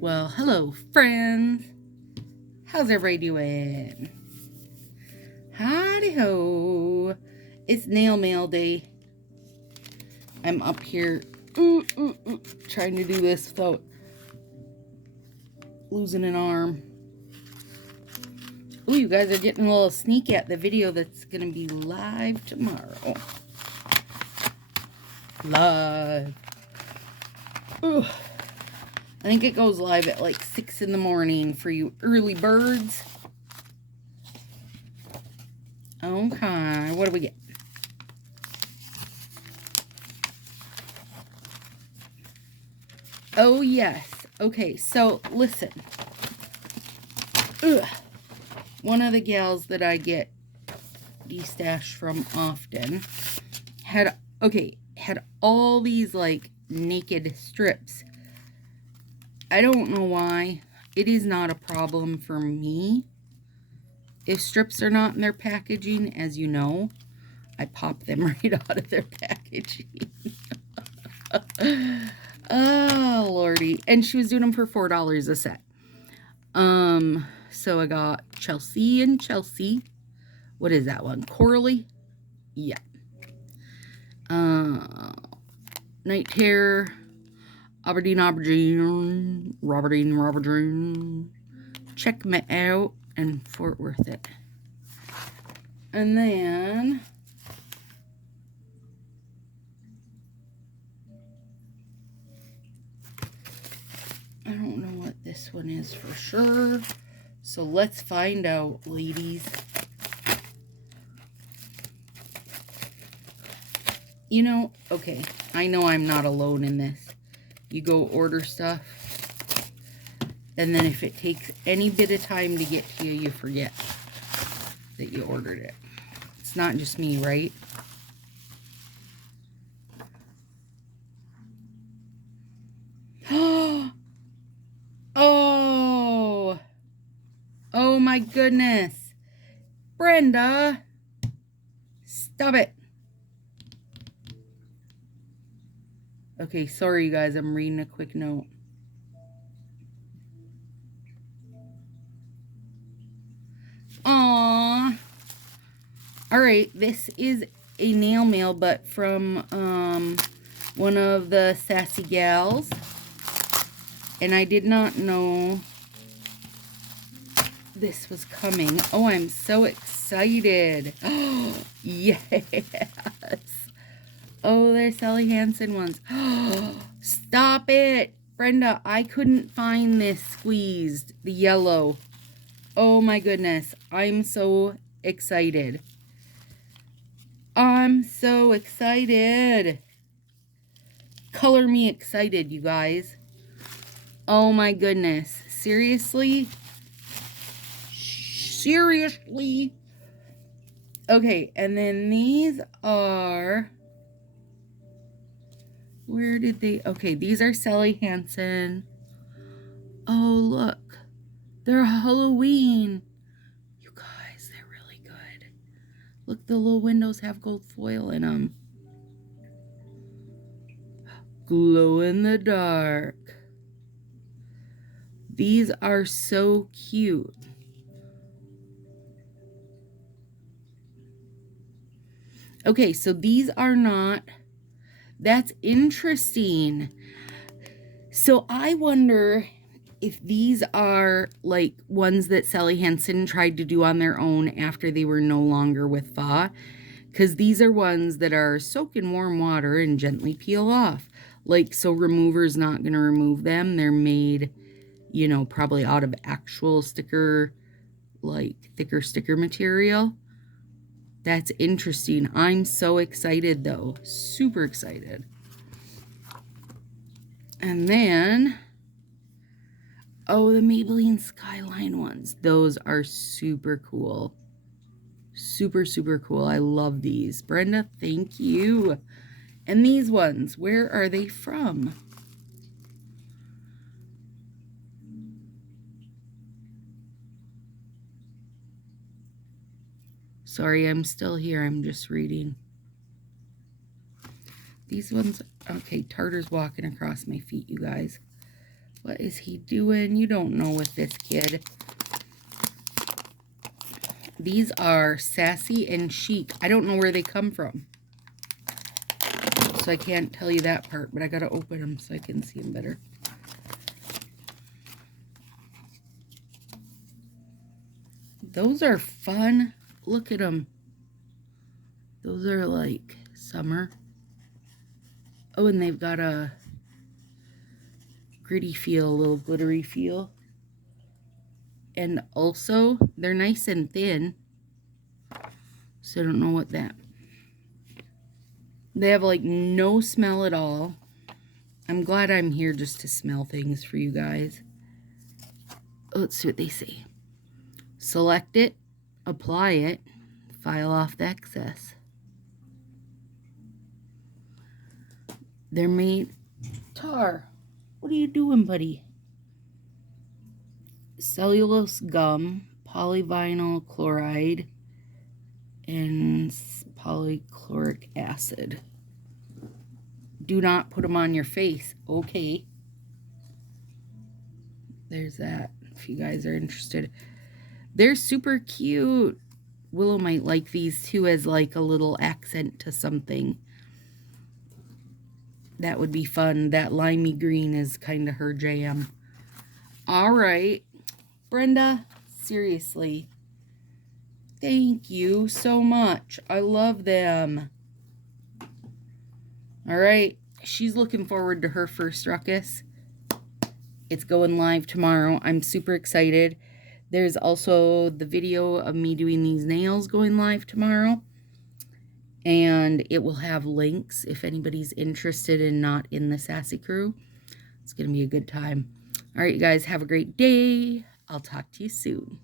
Well, hello, friends. How's everybody doing? Howdy ho. It's nail mail day. I'm up here trying to do this without losing an arm. Ooh, you guys are getting a little sneak at the video that's going to be live tomorrow. Live. Ooh. I think it goes live at like 6 in the morning for you early birds. Okay, what do we get? Oh, yes. Okay, so listen. One of the gals that I get de-stash from often had all these like naked strips. I don't know why. It is not a problem for me. If strips are not in their packaging, as you know, I pop them right out of their packaging. Oh, Lordy. And she was doing them for $4 a set. So I got Chelsea and Chelsea. What is that one? Coralie? Yeah. Night Terror. Aberdeen, Check Me Out, and Fort Worth It. And then I don't know what this one is for sure. So let's find out, ladies. You know, okay, I know I'm not alone in this. You go order stuff, and then if it takes any bit of time to get to you, you forget that you ordered it. It's not just me, right? Oh! Oh my goodness! Brenda! Stop it! Okay, sorry you guys, I'm reading a quick note. Aww. Alright, this is a nail mail, but from one of the Sassy gals. And I did not know this was coming. Oh, I'm so excited. Oh, yes. Oh, they're Sally Hansen ones. Stop it. Brenda, I couldn't find this squeezed. The yellow. Oh my goodness. I'm so excited. I'm so excited. Color me excited, you guys. Oh my goodness. Seriously? Seriously? Okay, and then these are... Where did they... Okay, these are Sally Hansen. Oh, look. They're Halloween. You guys, they're really good. Look, the little windows have gold foil in them. Glow in the dark. These are so cute. Okay, so these are not... That's interesting. So I wonder if these are like ones that Sally Hansen tried to do on their own after they were no longer with Fa. Because these are ones that are soak in warm water and gently peel off. Like, so remover's not going to remove them. They're made, you know, probably out of actual sticker, like thicker sticker material. That's interesting. I'm so excited though. Super excited. And then, oh, the Maybelline Skyline ones. Those are super cool. Super, super cool. I love these. Brenda, thank you. And these ones, where are they from? Sorry, I'm still here. I'm just reading. These ones, okay, Tartar's walking across my feet, you guys. What is he doing? You don't know with this kid. These are Sassy and Chic. I don't know where they come from, so I can't tell you that part, but I gotta open them so I can see them better. Those are fun. Look at them. Those are like summer. Oh, and they've got a gritty feel, a little glittery feel. And also, they're nice and thin. So I don't know what that... They have like no smell at all. I'm glad I'm here just to smell things for you guys. Let's see what they say. Select it, apply it, file off the excess. They're made... Tar, what are you doing, buddy? Cellulose gum, polyvinyl chloride, and polychloric acid. Do not put them on your face. Okay. There's that, if you guys are interested. They're super cute. Willow might like these too as like a little accent to something. That would be fun. That limey green is kind of her jam. All right. Brenda, seriously. Thank you so much. I love them. All right. She's looking forward to her first ruckus. It's going live tomorrow. I'm super excited. There's also the video of me doing these nails going live tomorrow. And it will have links if anybody's interested and not in the Sassy crew. It's going to be a good time. All right, you guys, have a great day. I'll talk to you soon.